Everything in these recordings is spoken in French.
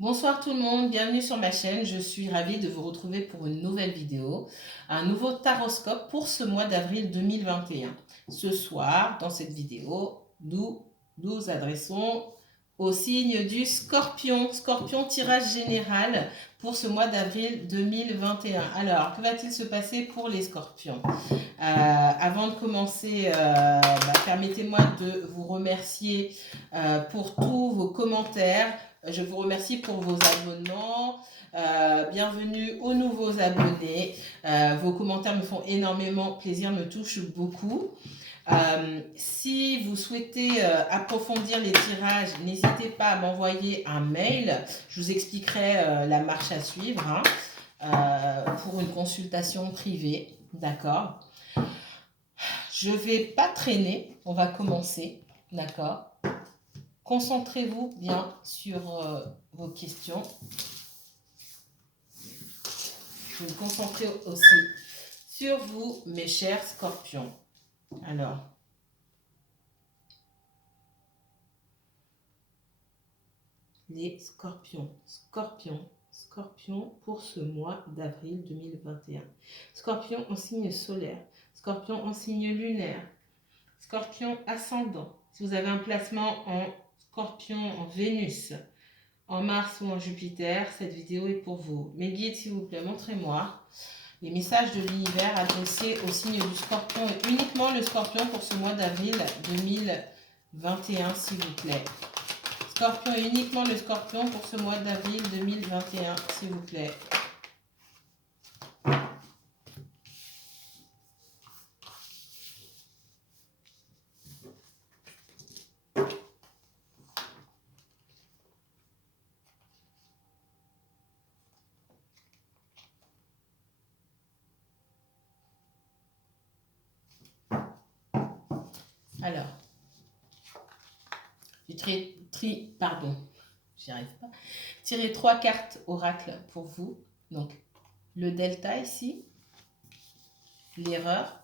Bonsoir tout le monde, bienvenue sur ma chaîne. Je suis ravie de vous retrouver pour une nouvelle vidéo, un nouveau taroscope pour ce mois d'avril 2021. Ce soir, dans cette vidéo, nous nous adressons au signe du Scorpion. Scorpion, tirage général pour ce mois d'avril 2021. Alors, que va-t-il se passer pour les Scorpions? Avant de commencer, permettez-moi de vous remercier pour tous vos commentaires. Je vous remercie pour vos abonnements. Bienvenue aux nouveaux abonnés. Vos commentaires me font énormément plaisir, me touchent beaucoup. Si vous souhaitez approfondir les tirages, n'hésitez pas à m'envoyer un mail. Je vous expliquerai la marche à suivre pour une consultation privée. D'accord? Je ne vais pas traîner, on va commencer. D'accord? Concentrez-vous bien sur vos questions. Je vais me concentrer aussi sur vous, mes chers scorpions. Alors, les scorpions, scorpions pour ce mois d'avril 2021. Scorpion en signe solaire, scorpion en signe lunaire, scorpion ascendant. Si vous avez un placement en scorpion, en Vénus, en Mars ou en Jupiter, cette vidéo est pour vous. Mes guides, s'il vous plaît, montrez-moi les messages de l'univers adressés au signe du Scorpion et uniquement le Scorpion pour ce mois d'avril 2021, s'il vous plaît. Scorpion et uniquement le Scorpion pour ce mois d'avril 2021, s'il vous plaît. Alors, j'ai j'y arrive pas. Tirez 3 cartes oracle pour vous. Donc, le delta ici, l'erreur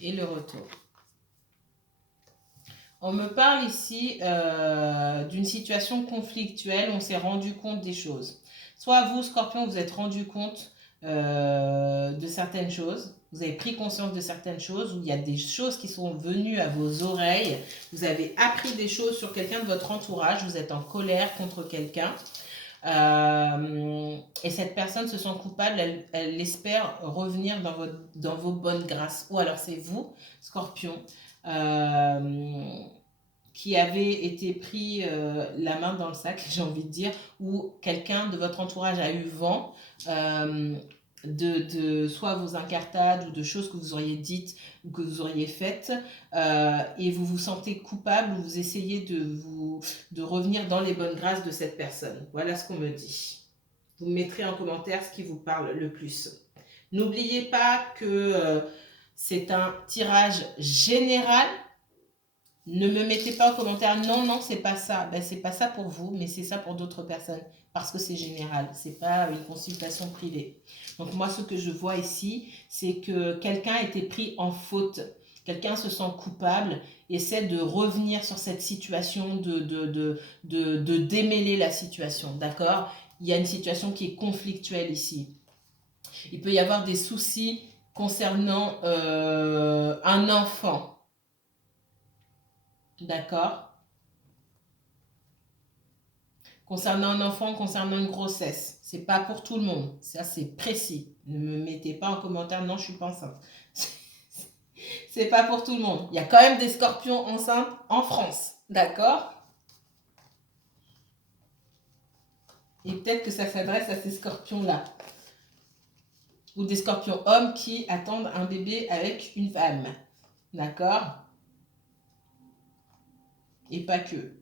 et le retour. On me parle ici d'une situation conflictuelle, on s'est rendu compte des choses. Soit vous, Scorpion, vous êtes rendu compte de certaines choses, vous avez pris conscience de certaines choses, ou il y a des choses qui sont venues à vos oreilles, vous avez appris des choses sur quelqu'un de votre entourage, vous êtes en colère contre quelqu'un, et cette personne se sent coupable, elle espère revenir dans vos bonnes grâces. Ou alors c'est vous, Scorpion, qui avait été pris la main dans le sac, j'ai envie de dire, ou quelqu'un de votre entourage a eu vent de soit vos incartades ou de choses que vous auriez dites ou que vous auriez faites, et vous vous sentez coupable ou vous essayez de revenir dans les bonnes grâces de cette personne. Voilà ce qu'on me dit. Vous mettrez en commentaire ce qui vous parle le plus. N'oubliez pas que c'est un tirage général. Ne me mettez pas en commentaire non, non, c'est pas ça. Ben, c'est pas ça pour vous, mais c'est ça pour d'autres personnes. Parce que c'est général, c'est pas une consultation privée. Donc moi, ce que je vois ici, c'est que quelqu'un a été pris en faute. Quelqu'un se sent coupable, essaie de revenir sur cette situation, de démêler la situation, d'accord? Il y a une situation qui est conflictuelle ici. Il peut y avoir des soucis concernant un enfant. D'accord? Concernant un enfant, concernant une grossesse, c'est pas pour tout le monde. Ça, c'est précis. Ne me mettez pas en commentaire, non, je suis pas enceinte. C'est pas pour tout le monde. Il y a quand même des scorpions enceintes en France. D'accord? Et peut-être que ça s'adresse à ces scorpions-là. Ou des scorpions hommes qui attendent un bébé avec une femme. D'accord? Et pas que.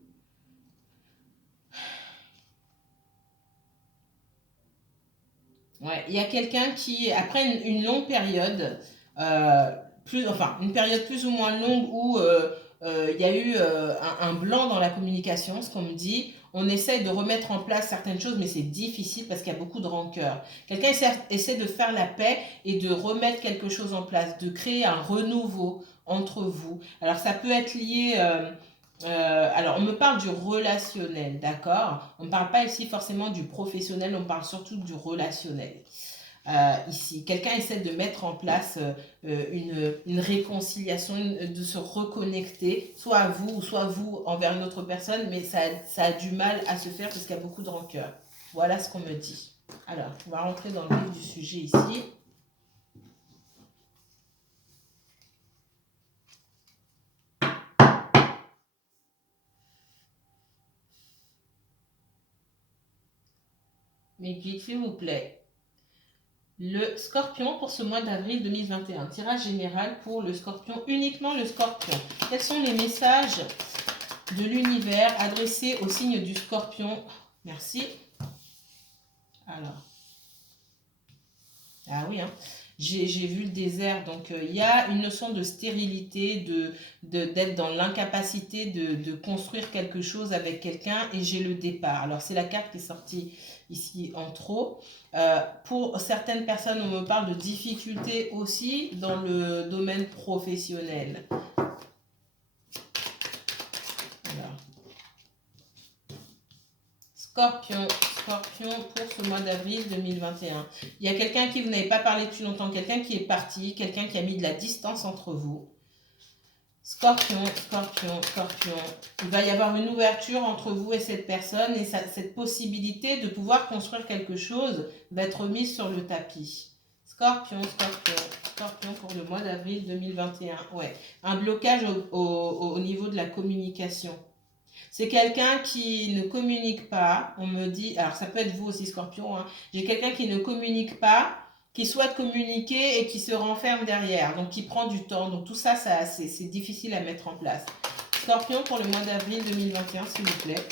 Ouais, il y a quelqu'un qui, après une longue période, une période plus ou moins longue où il y a eu un blanc dans la communication, ce qu'on me dit, on essaye de remettre en place certaines choses, mais c'est difficile parce qu'il y a beaucoup de rancœur. Quelqu'un essaie de faire la paix et de remettre quelque chose en place, de créer un renouveau entre vous. Alors ça peut être lié Alors, on me parle du relationnel, d'accord? On ne parle pas ici forcément du professionnel, on parle surtout du relationnel. Ici, quelqu'un essaie de mettre en place une réconciliation, de se reconnecter, soit à vous ou soit vous envers une autre personne, mais ça a du mal à se faire parce qu'il y a beaucoup de rancœur. Voilà ce qu'on me dit. Alors, on va rentrer dans le vif du sujet ici. Mes guides, s'il vous plaît. Le Scorpion pour ce mois d'avril 2021. Tirage général pour le Scorpion, uniquement le Scorpion. Quels sont les messages de l'univers adressés au signe du Scorpion? Merci. Alors. Ah oui, hein. J'ai vu le désert, donc il y a une notion de stérilité, d'être dans l'incapacité de construire quelque chose avec quelqu'un, et j'ai le départ. Alors c'est la carte qui est sortie ici en trop. Pour certaines personnes, on me parle de difficultés aussi dans le domaine professionnel. Voilà. Scorpion pour ce mois d'avril 2021. Il y a quelqu'un qui vous n'avez pas parlé depuis longtemps, quelqu'un qui est parti, quelqu'un qui a mis de la distance entre vous. Scorpion. Il va y avoir une ouverture entre vous et cette personne, et cette possibilité de pouvoir construire quelque chose va être mise sur le tapis. Scorpion pour le mois d'avril 2021. Ouais, un blocage au niveau de la communication. C'est quelqu'un qui ne communique pas. On me dit, alors ça peut être vous aussi, Scorpion, hein. J'ai quelqu'un qui ne communique pas, qui souhaite communiquer et qui se renferme derrière, donc qui prend du temps. Donc tout ça, c'est difficile à mettre en place. Scorpion pour le mois d'avril 2021, s'il vous plaît.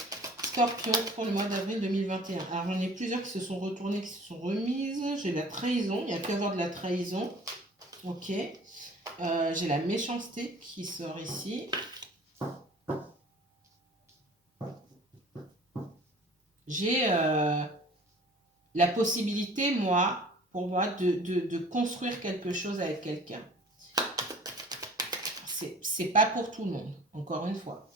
Scorpion pour le mois d'avril 2021. Alors j'en ai plusieurs qui se sont retournées, qui se sont remises. J'ai la trahison, il y a pu avoir de la trahison. Ok. J'ai la méchanceté qui sort ici. J'ai la possibilité, pour moi, de construire quelque chose avec quelqu'un. C'est pas pour tout le monde, encore une fois.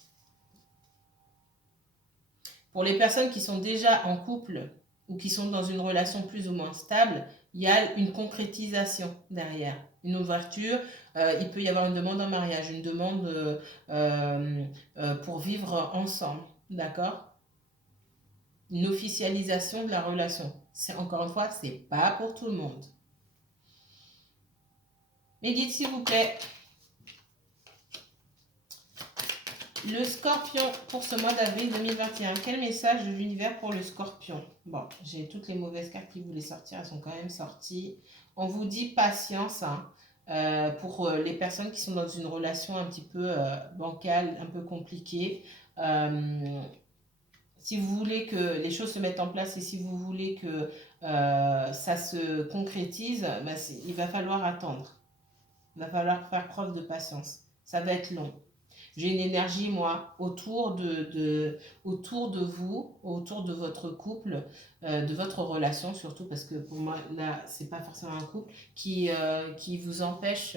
Pour les personnes qui sont déjà en couple ou qui sont dans une relation plus ou moins stable, il y a une concrétisation derrière, une ouverture. Il peut y avoir une demande en mariage, une demande pour vivre ensemble, d'accord? Une officialisation de la relation. C'est, encore une fois, c'est pas pour tout le monde. Mes guides, s'il vous plaît. Le Scorpion pour ce mois d'avril 2021. Quel message de l'univers pour le Scorpion? Bon, j'ai toutes les mauvaises cartes qui voulaient sortir, elles sont quand même sorties. On vous dit patience, hein, pour les personnes qui sont dans une relation un petit peu bancale, un peu compliquée. Si vous voulez que les choses se mettent en place et si vous voulez que ça se concrétise, bah, il va falloir attendre. Il va falloir faire preuve de patience. Ça va être long. J'ai une énergie, moi, autour de vous, autour de votre couple, de votre relation surtout, parce que pour moi, là, c'est pas forcément un couple, qui vous empêche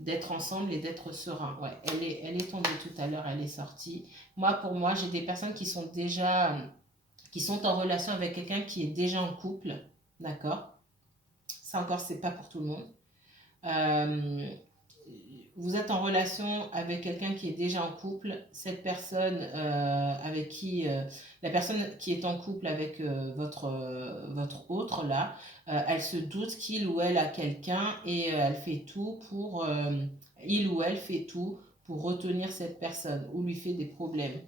d'être ensemble et d'être serein. Ouais, elle est tombée tout à l'heure, elle est sortie. Pour moi, j'ai des personnes qui sont déjà, qui sont en relation avec quelqu'un qui est déjà en couple, d'accord? Ça encore, c'est pas pour tout le monde. Vous êtes en relation avec quelqu'un qui est déjà en couple, cette personne avec qui, la personne qui est en couple avec votre autre là, elle se doute qu'il ou elle a quelqu'un et elle fait tout pour, il ou elle fait tout pour retenir cette personne ou lui fait des problèmes.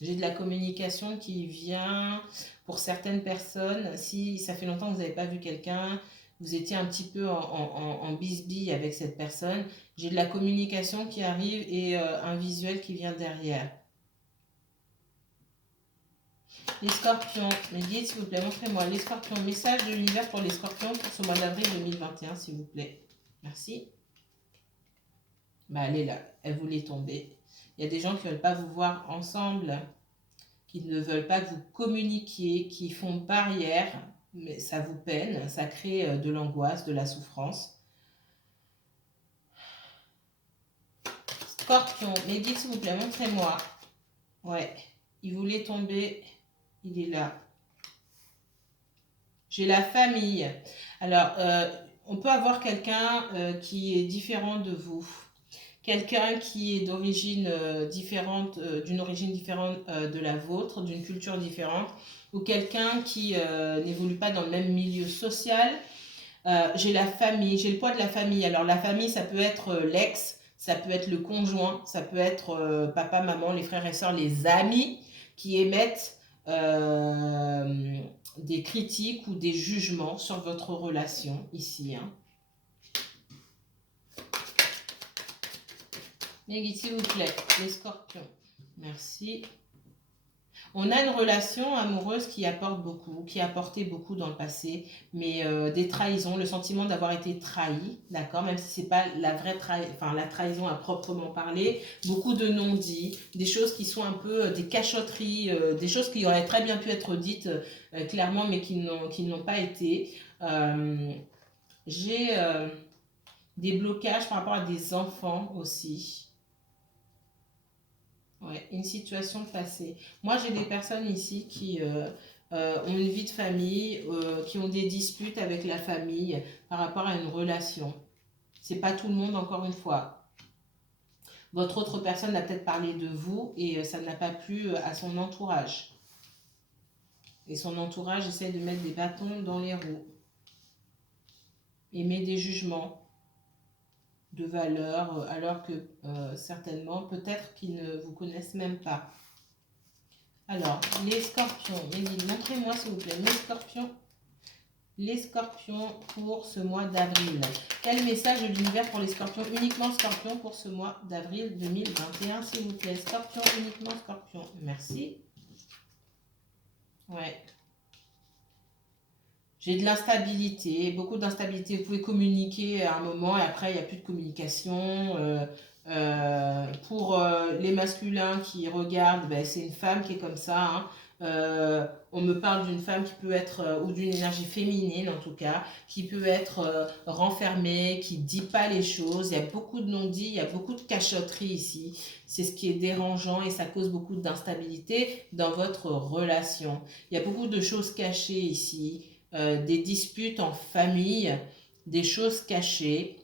J'ai de la communication qui vient pour certaines personnes. Si ça fait longtemps que vous n'avez pas vu quelqu'un, vous étiez un petit peu en bisbille avec cette personne, j'ai de la communication qui arrive et un visuel qui vient derrière. Les scorpions, mes guides, s'il vous plaît, montrez-moi. Les scorpions, message de l'univers pour les scorpions pour ce mois d'avril 2021, s'il vous plaît. Merci. Bah, elle est là, elle voulait tomber. Il y a des gens qui ne veulent pas vous voir ensemble, qui ne veulent pas que vous communiquiez, qui font barrière, mais ça vous peine, ça crée de l'angoisse, de la souffrance. Scorpion, mes guides, s'il vous plaît, montrez-moi. Ouais, il voulait tomber, il est là. J'ai la famille. Alors, on peut avoir quelqu'un qui est différent de vous. Quelqu'un qui est d'origine différente, d'une origine différente de la vôtre, d'une culture différente, ou quelqu'un qui n'évolue pas dans le même milieu social. J'ai la famille, j'ai le poids de la famille. Alors la famille, ça peut être l'ex, ça peut être le conjoint, ça peut être papa, maman, les frères et sœurs, les amis qui émettent des critiques ou des jugements sur votre relation ici. Hein. Les guides, s'il vous plaît, les scorpions. Merci. On a une relation amoureuse qui apporte beaucoup, qui a apporté beaucoup dans le passé, mais des trahisons, le sentiment d'avoir été trahi, d'accord, même si c'est pas la vraie la trahison à proprement parler, beaucoup de non-dits, des choses qui sont un peu des cachotteries, des choses qui auraient très bien pu être dites clairement, mais qui ne l'ont pas été. J'ai des blocages par rapport à des enfants aussi. Ouais, une situation passée. Moi, j'ai des personnes ici qui ont une vie de famille, qui ont des disputes avec la famille par rapport à une relation. C'est pas tout le monde, encore une fois. Votre autre personne a peut-être parlé de vous et ça n'a pas plu à son entourage. Et son entourage essaie de mettre des bâtons dans les roues. Et met des jugements de valeur, alors que certainement, peut-être qu'ils ne vous connaissent même pas. Alors, les scorpions, montrez-moi s'il vous plaît, les scorpions pour ce mois d'avril. Quel message de l'univers pour les scorpions, uniquement scorpions pour ce mois d'avril 2021, s'il vous plaît. Scorpion, uniquement scorpion. Merci. Ouais. J'ai de l'instabilité, beaucoup d'instabilité. Vous pouvez communiquer à un moment et après, il n'y a plus de communication. Pour les masculins qui regardent, ben, c'est une femme qui est comme ça. Hein. On me parle d'une femme qui peut être, ou d'une énergie féminine en tout cas, qui peut être renfermée, qui ne dit pas les choses. Il y a beaucoup de non-dits, il y a beaucoup de cachotterie ici. C'est ce qui est dérangeant et ça cause beaucoup d'instabilité dans votre relation. Il y a beaucoup de choses cachées ici. Des disputes en famille, des choses cachées.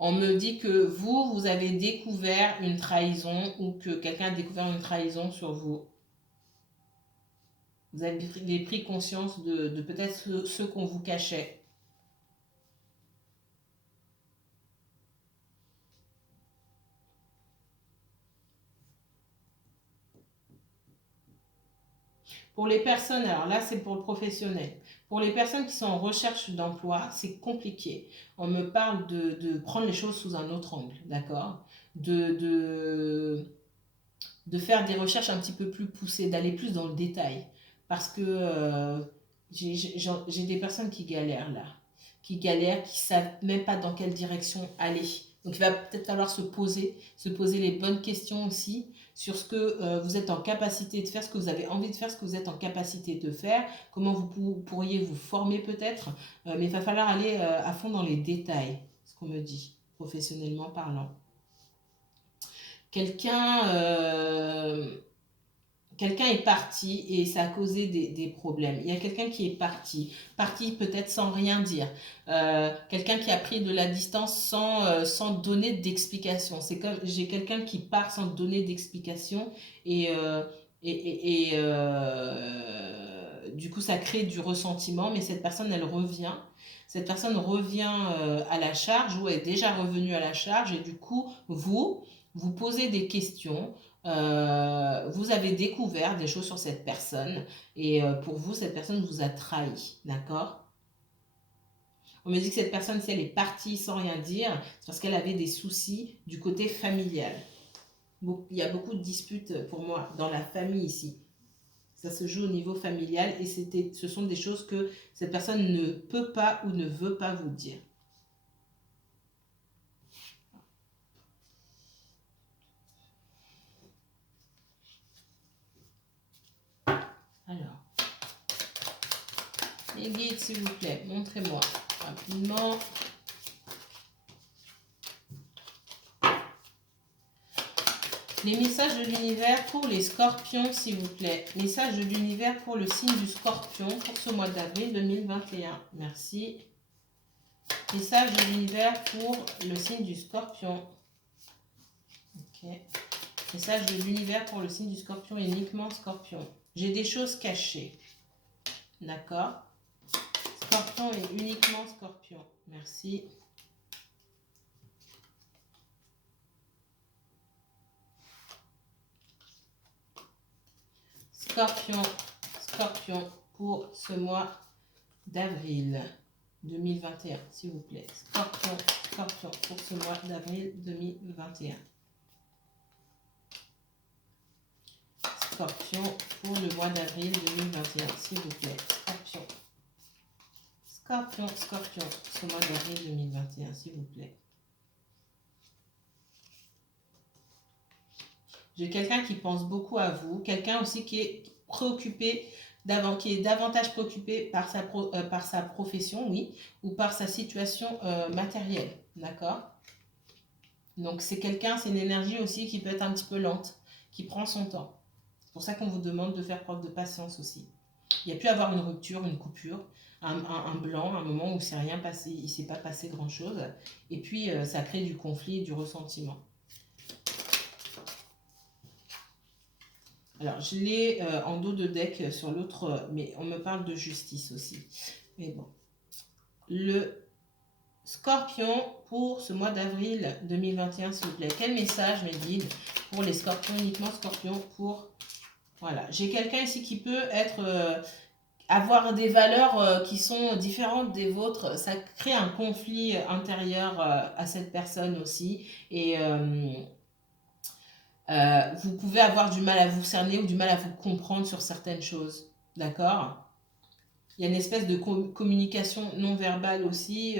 On me dit que vous avez découvert une trahison ou que quelqu'un a découvert une trahison sur vous. Vous avez pris conscience de peut-être ce qu'on vous cachait. Pour les personnes, alors là c'est pour le professionnel, pour les personnes qui sont en recherche d'emploi, c'est compliqué. On me parle de prendre les choses sous un autre angle, d'accord, de faire des recherches un petit peu plus poussées, d'aller plus dans le détail. Parce que j'ai des personnes qui galèrent là, qui galèrent, qui ne savent même pas dans quelle direction aller. Donc il va peut-être falloir se poser les bonnes questions aussi sur ce que vous êtes en capacité de faire, ce que vous avez envie de faire, ce que vous êtes en capacité de faire, comment vous pourriez vous former peut-être, mais il va falloir aller à fond dans les détails, ce qu'on me dit, professionnellement parlant. Quelqu'un est parti et ça a causé des problèmes. Il y a quelqu'un qui est parti peut-être sans rien dire. Quelqu'un qui a pris de la distance sans donner d'explication. C'est comme j'ai quelqu'un qui part sans donner d'explication et du coup ça crée du ressentiment, mais cette personne elle revient. Cette personne revient à la charge ou est déjà revenue à la charge et du coup vous posez des questions, vous avez découvert des choses sur cette personne et pour vous, cette personne vous a trahi, d'accord? On me dit que cette personne, si elle est partie sans rien dire, c'est parce qu'elle avait des soucis du côté familial. Il y a beaucoup de disputes pour moi dans la famille ici. Ça se joue au niveau familial et ce sont des choses que cette personne ne peut pas ou ne veut pas vous dire. Alors, les guides, s'il vous plaît, montrez-moi rapidement. Les messages de l'univers pour les scorpions, s'il vous plaît. Messages de l'univers pour le signe du scorpion pour ce mois d'avril 2021. Merci. Message de l'univers pour le signe du scorpion. Ok. Message de l'univers pour le signe du scorpion, uniquement scorpion. J'ai des choses cachées. D'accord. Scorpion et uniquement scorpion. Merci. Scorpion, scorpion pour ce mois d'avril 2021, s'il vous plaît. Scorpion, scorpion pour ce mois d'avril 2021. Scorpion pour le mois d'avril 2021, s'il vous plaît. Scorpion. Scorpion, scorpion, ce mois d'avril 2021, s'il vous plaît. J'ai quelqu'un qui pense beaucoup à vous, quelqu'un aussi qui est préoccupé, qui est davantage préoccupé par sa profession, oui, ou par sa situation matérielle, d'accord? Donc c'est quelqu'un, c'est une énergie aussi qui peut être un petit peu lente, qui prend son temps. C'est pour ça qu'on vous demande de faire preuve de patience aussi. Il y a pu avoir une rupture, une coupure, un blanc, un moment où il ne s'est rien passé, il ne s'est pas passé grand-chose, et puis ça crée du conflit et du ressentiment. Alors, je l'ai en dos de deck sur l'autre, mais on me parle de justice aussi. Mais bon. Le scorpion pour ce mois d'avril 2021, s'il vous plaît. Quel message, mes guides, pour les scorpions, uniquement scorpions, pour... Voilà. J'ai quelqu'un ici qui peut être... avoir des valeurs qui sont différentes des vôtres. Ça crée un conflit intérieur à cette personne aussi. Et... vous pouvez avoir du mal à vous cerner ou du mal à vous comprendre sur certaines choses. D'accord? Il y a une espèce de communication non verbale aussi.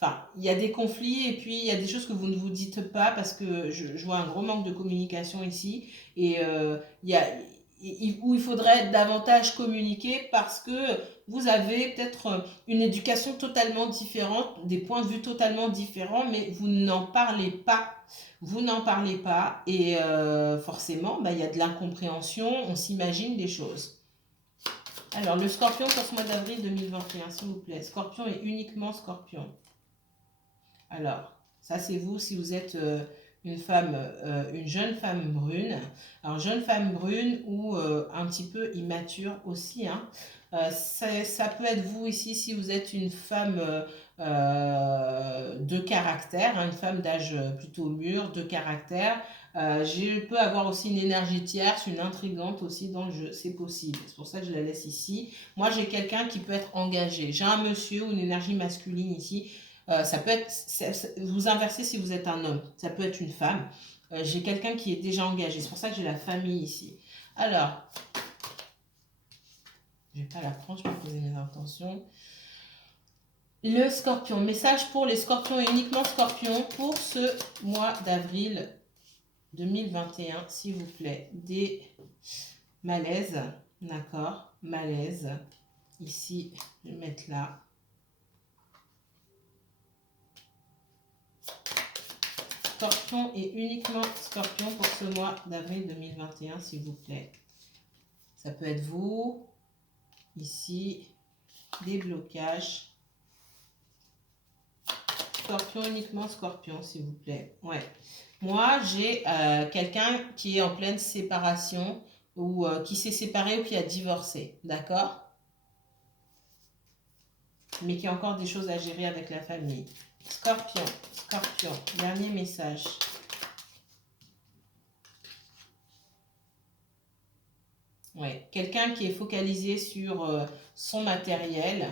Enfin, il y a des conflits et puis il y a des choses que vous ne vous dites pas parce que je vois un gros manque de communication ici. Et il y a, où il faudrait davantage communiquer parce que vous avez peut-être une éducation totalement différente, des points de vue totalement différents, mais vous n'en parlez pas. Vous n'en parlez pas et forcément, bah, il y a de l'incompréhension, on s'imagine des choses. Alors, le scorpion pour ce mois d'avril 2021, s'il vous plaît. Scorpion et uniquement scorpion. Alors, ça c'est vous si vous êtes une femme, une jeune femme brune. Alors, jeune femme brune ou un petit peu immature aussi. Hein. Ça peut être vous ici si vous êtes une femme de caractère, hein, une femme d'âge plutôt mûr, de caractère. Je peux avoir aussi une énergie tierce, une intrigante aussi dans le jeu, c'est possible. C'est pour ça que je la laisse ici. Moi, j'ai quelqu'un qui peut être engagé. J'ai un monsieur ou une énergie masculine ici. Ça peut être, vous inversez si vous êtes un homme. Ça peut être une femme. J'ai quelqu'un qui est déjà engagé. C'est pour ça que j'ai la famille ici. Alors, je vais pas la prendre, je vais poser mes intentions. Le scorpion. Message pour les scorpions et uniquement scorpions pour ce mois d'avril 2021, s'il vous plaît. Des malaises. D'accord. Malaise. Ici, je vais mettre là. Scorpion et uniquement scorpion pour ce mois d'avril 2021, s'il vous plaît. Ça peut être vous. Ici, des blocages. Scorpion, uniquement scorpion, s'il vous plaît. Ouais. Moi, j'ai quelqu'un qui est en pleine séparation ou qui s'est séparé ou qui a divorcé. D'accord? Mais qui a encore des choses à gérer avec la famille. Scorpion, scorpion, dernier message. Ouais. Quelqu'un qui est focalisé sur son matériel.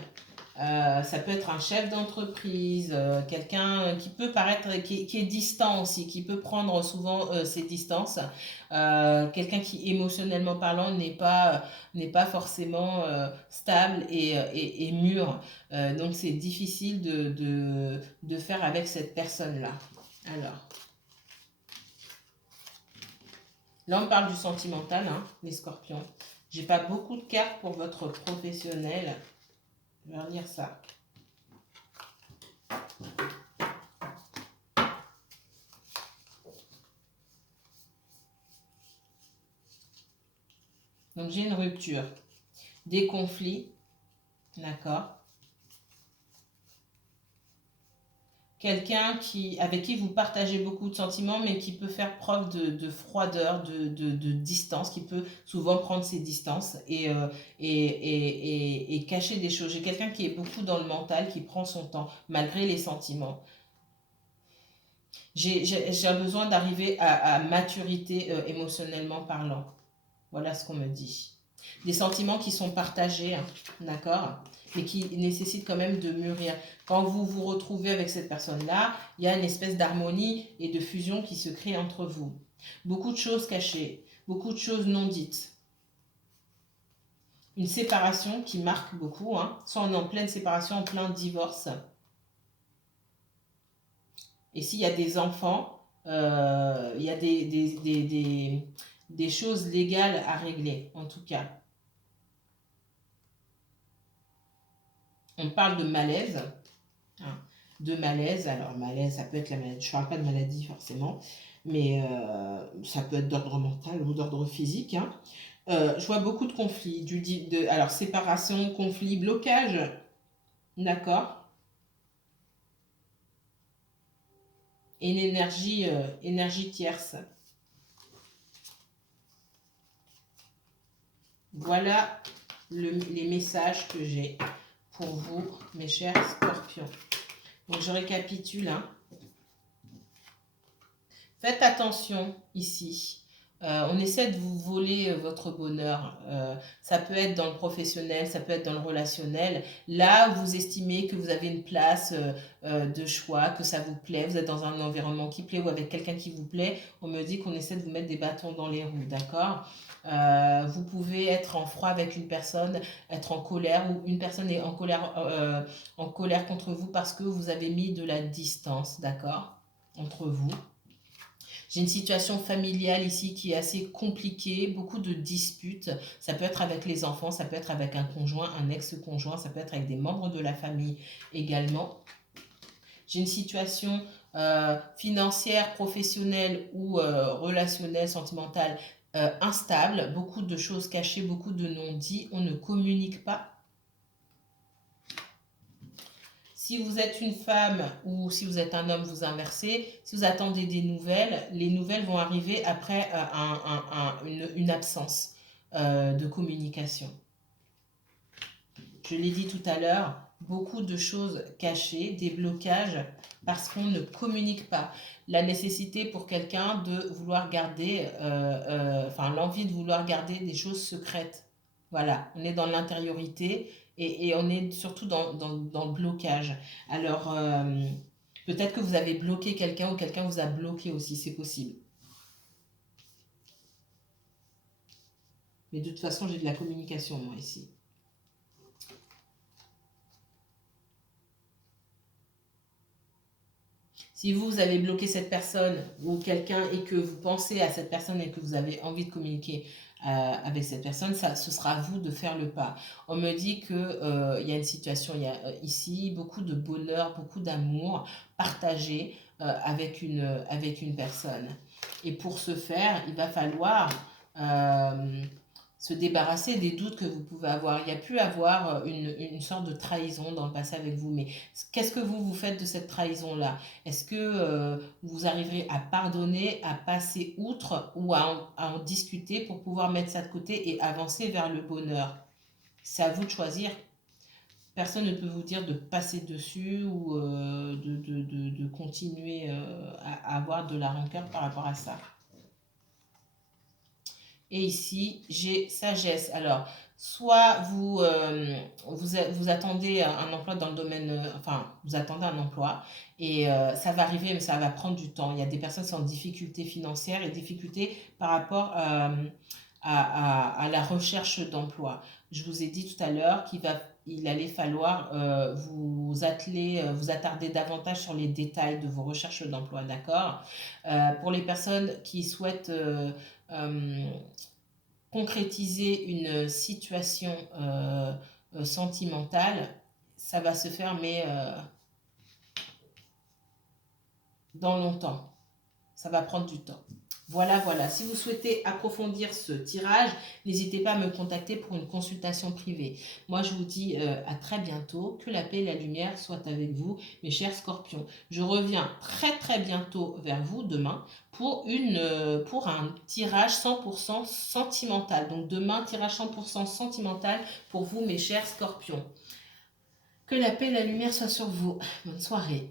Ça peut être un chef d'entreprise, quelqu'un qui peut paraître, qui est distant aussi, qui peut prendre souvent ses distances. Quelqu'un qui, émotionnellement parlant, n'est pas forcément stable et mûr. Donc, c'est difficile de faire avec cette personne-là. Alors, là, on parle du sentimental, hein, les scorpions. J'ai pas beaucoup de cartes pour votre professionnel. Je vais relire ça. Donc j'ai une rupture, des conflits, d'accord. Quelqu'un avec qui vous partagez beaucoup de sentiments, mais qui peut faire preuve de froideur, de distance, qui peut souvent prendre ses distances et cacher des choses. J'ai quelqu'un qui est beaucoup dans le mental, qui prend son temps, malgré les sentiments. J'ai un besoin d'arriver à maturité émotionnellement parlant. Voilà ce qu'on me dit. Des sentiments qui sont partagés, hein, d'accord, mais qui nécessitent quand même de mûrir. Quand vous vous retrouvez avec cette personne-là, il y a une espèce d'harmonie et de fusion qui se crée entre vous. Beaucoup de choses cachées, beaucoup de choses non dites. Une séparation qui marque beaucoup, hein. Soit on est en pleine séparation, en plein divorce. Et s'il y a des enfants, il y a des choses légales à régler, en tout cas. On parle de malaise. Hein, de malaise. Alors, malaise, ça peut être la maladie. Je ne parle pas de maladie forcément, mais ça peut être d'ordre mental ou d'ordre physique. Hein. Je vois beaucoup de conflits. Alors, séparation, conflit, blocage. D'accord. Et une énergie tierce. Voilà les messages que j'ai pour vous, mes chers scorpions. Donc, je récapitule. Hein. Faites attention ici. On essaie de vous voler votre bonheur. Ça peut être dans le professionnel, ça peut être dans le relationnel. Là où vous estimez que vous avez une place de choix, que ça vous plaît, vous êtes dans un environnement qui plaît ou avec quelqu'un qui vous plaît, on me dit qu'on essaie de vous mettre des bâtons dans les roues, d'accord. Vous pouvez être en froid avec une personne, être en colère, ou une personne est en colère contre vous parce que vous avez mis de la distance, d'accord, entre vous. J'ai une situation familiale ici qui est assez compliquée, beaucoup de disputes. Ça peut être avec les enfants, ça peut être avec un conjoint, un ex-conjoint, ça peut être avec des membres de la famille également. J'ai une situation financière, professionnelle ou relationnelle, sentimentale instable. Beaucoup de choses cachées, beaucoup de non-dits. On ne communique pas. Si vous êtes une femme ou si vous êtes un homme, vous inversez. Si vous attendez des nouvelles, les nouvelles vont arriver après une absence de communication. Je l'ai dit tout à l'heure, beaucoup de choses cachées, des blocages parce qu'on ne communique pas. La nécessité pour quelqu'un de vouloir garder, l'envie de vouloir garder des choses secrètes. Voilà, on est dans l'intériorité et on est surtout dans le blocage. Alors, peut-être que vous avez bloqué quelqu'un ou quelqu'un vous a bloqué aussi, c'est possible. Mais de toute façon, j'ai de la communication, moi, ici. Si vous avez bloqué cette personne ou quelqu'un et que vous pensez à cette personne et que vous avez envie de communiquer avec cette personne, ce sera à vous de faire le pas. On me dit qu'il y a une situation, il y a ici beaucoup de bonheur, beaucoup d'amour partagé avec une personne. Et pour ce faire, il va falloir se débarrasser des doutes que vous pouvez avoir. Il y a pu avoir une sorte de trahison dans le passé avec vous, mais qu'est-ce que vous faites de cette trahison-là? Est-ce que vous arriverez à pardonner, à passer outre ou à en discuter pour pouvoir mettre ça de côté et avancer vers le bonheur? C'est à vous de choisir. Personne ne peut vous dire de passer dessus ou de continuer à avoir de la rancœur par rapport à ça. Et ici, j'ai sagesse. Alors, soit vous attendez un emploi dans le domaine, vous attendez un emploi et ça va arriver, mais ça va prendre du temps. Il y a des personnes qui sont en difficulté financière et difficulté par rapport à la recherche d'emploi. Je vous ai dit tout à l'heure il allait falloir vous attarder davantage sur les détails de vos recherches d'emploi, d'accord. Pour les personnes qui souhaitent concrétiser une situation sentimentale, ça va se faire, mais dans longtemps. Ça va prendre du temps. Voilà, voilà. Si vous souhaitez approfondir ce tirage, n'hésitez pas à me contacter pour une consultation privée. Moi, je vous dis à très bientôt. Que la paix et la lumière soient avec vous, mes chers scorpions. Je reviens très, très bientôt vers vous demain pour un tirage 100% sentimental. Donc, demain, tirage 100% sentimental pour vous, mes chers scorpions. Que la paix et la lumière soient sur vous. Bonne soirée.